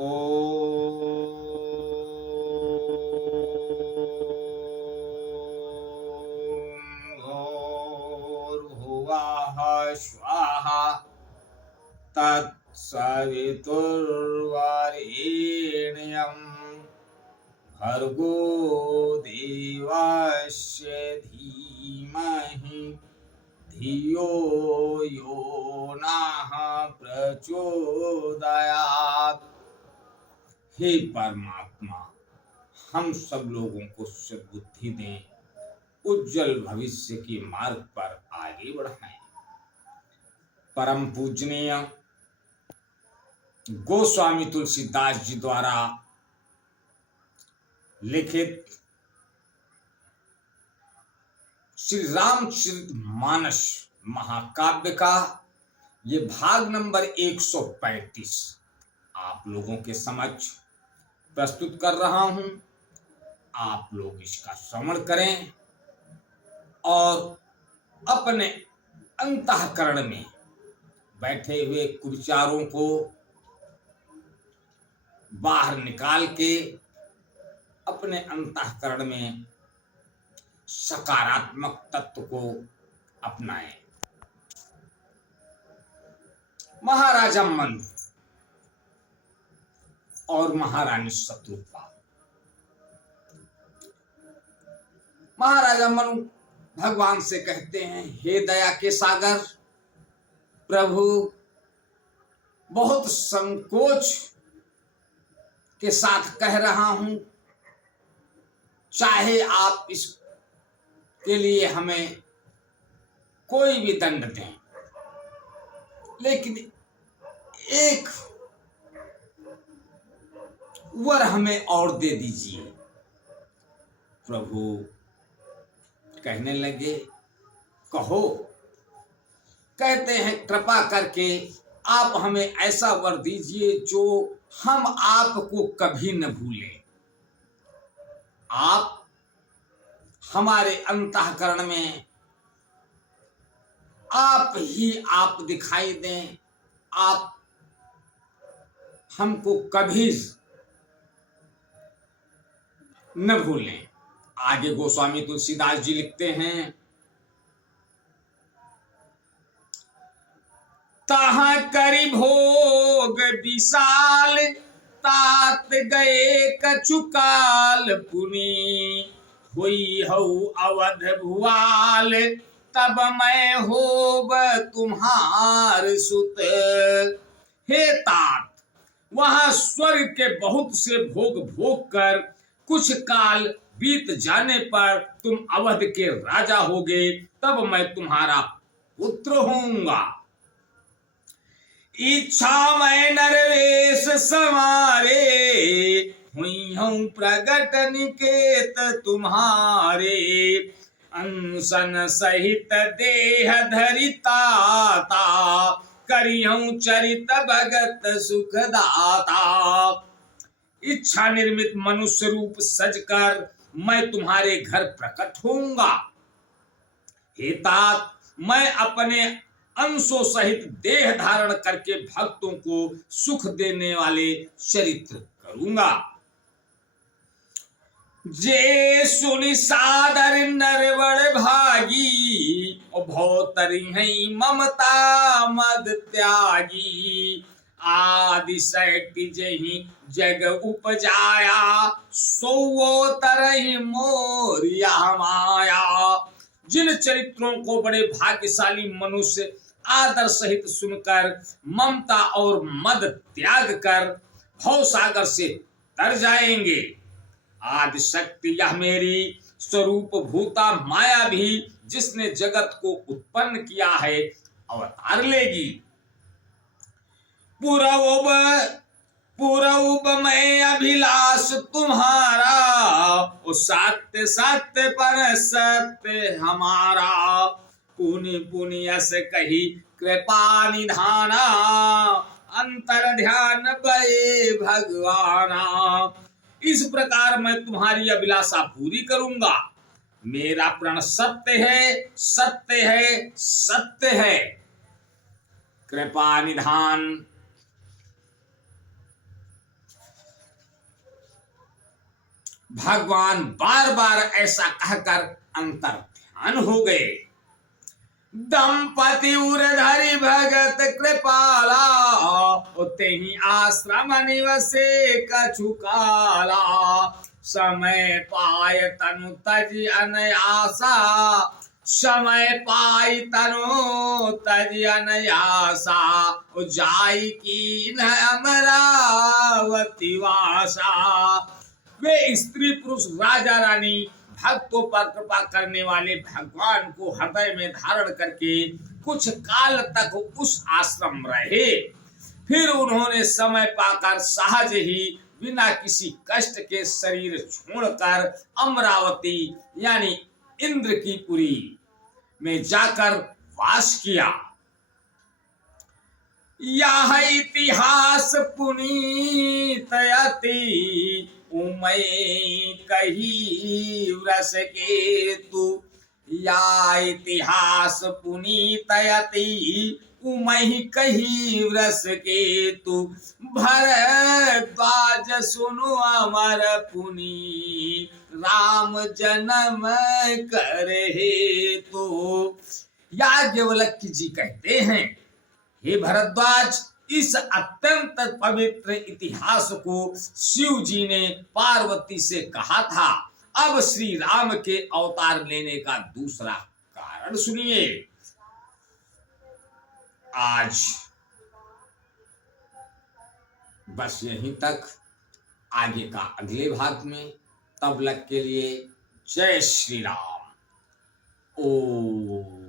भूर्भुवः स्वः तत्सवितुर्वरेण्यं भर्गो देवस्य धीमहि धियो यो नः प्रचोदयात्। हे परमात्मा, हम सब लोगों को सद्बुद्धि दें, उज्जवल भविष्य के मार्ग पर आगे बढ़ाएं। परम पूजनीय गोस्वामी तुलसीदास जी द्वारा लिखित श्री रामचरितमानस महाकाव्य का ये भाग नंबर 135 आप लोगों के समक्ष प्रस्तुत कर रहा हूं। आप लोग इसका श्रवण करें और अपने अंतःकरण में बैठे हुए कुविचारों को बाहर निकाल के अपने अंतःकरण में सकारात्मक तत्व को अपनाएं। महाराजा मनु और महारानी शत्रुपा। महाराजा मनु भगवान से कहते हैं, हे दया के सागर प्रभु, बहुत संकोच के साथ कह रहा हूं, चाहे आप इसके लिए हमें कोई भी दंड दें, लेकिन एक वर हमें और दे दीजिए। प्रभु कहने लगे, कहो। कहते हैं, कृपा करके आप हमें ऐसा वर दीजिए जो हम आपको कभी न भूलें। आप हमारे अंतःकरण में आप ही आप दिखाई दें, आप हमको कभी न भूलें। आगे गोस्वामी तुलसीदास जी लिखते हैं, तहाँ करि भोग विशाल, तात गए कछुकाल पुनि, हुई हऊ अवध भुआल, तब मैं होब तुम्हार सुत। हे तात, वहां स्वर्ग के बहुत से भोग भोग कर कुछ काल बीत जाने पर तुम अवध के राजा होगे, तब मैं तुम्हारा पुत्र होऊंगा। इच्छा मैं नरवेश समारे, हुई हूं प्रगट निकेत तुम्हारे, अंसन सहित देह धरिताता, करिहूं चरित भगत सुखदाता। इच्छा निर्मित मनुष्य रूप सजकर मैं तुम्हारे घर प्रकट होऊंगा। हे तात, मैं अपने अंशों सहित देह धारण करके भक्तों को सुख देने वाले चरित्र करूंगा। जे सुनि सादर नरवण भागी, भौतरी है ममता मद त्यागी, आदि शक्ति जही जग उपजाया, सो तरही मोरिया माया। जिन चरित्रों को बड़े भाग्यशाली मनुष्य आदर सहित सुनकर ममता और मद त्याग कर भव सागर से तर जाएंगे, आदि शक्ति यह मेरी स्वरूप भूता माया भी जिसने जगत को उत्पन्न किया है अवतार लेगी। पूरब मैं अभिलाष तुम्हारा, सत्य सत्य पर सत्य हमारा, पुनि पुनि यस कही कृपा निधाना, अंतर ध्यान बये भगवाना। इस प्रकार मैं तुम्हारी अभिलाषा पूरी करूंगा। मेरा प्रण सत्य है, सत्य है, सत्य है। कृपा निधान भगवान बार बार ऐसा कहकर अंतर ध्यान हो गए। दंपति उरधरि भगत कृपाला, उते ही आश्रम निवसे कछु काला। समय पाय तनु तज अनयासा, समय पाई तनु तज अनयासा। जाई की न अमरावती वासा। वे स्त्री पुरुष राजा रानी भक्तों पर कृपा करने वाले भगवान को हृदय में धारण करके कुछ काल तक उस आश्रम रहे। फिर उन्होंने समय पाकर सहज ही बिना किसी कष्ट के शरीर छोड़कर अमरावती यानी इंद्र की पुरी में जाकर वास किया। यह इतिहास पुनीत अति, उमय कही व्रस केतु। या इतिहास पुनीत अति, उमय कही व्रस केतु। भरद्वाज सुनु अमर पुनि, राम जन्म कर हेतु। याज्ञवल्क्य जी कहते हैं, हे भरद्वाज, इस अत्यंत पवित्र इतिहास को शिव जी ने पार्वती से कहा था। अब श्री राम के अवतार लेने का दूसरा कारण सुनिए। आज बस यहीं तक, आगे का अगले भाग में। तब तक के लिए जय श्री राम। ओम।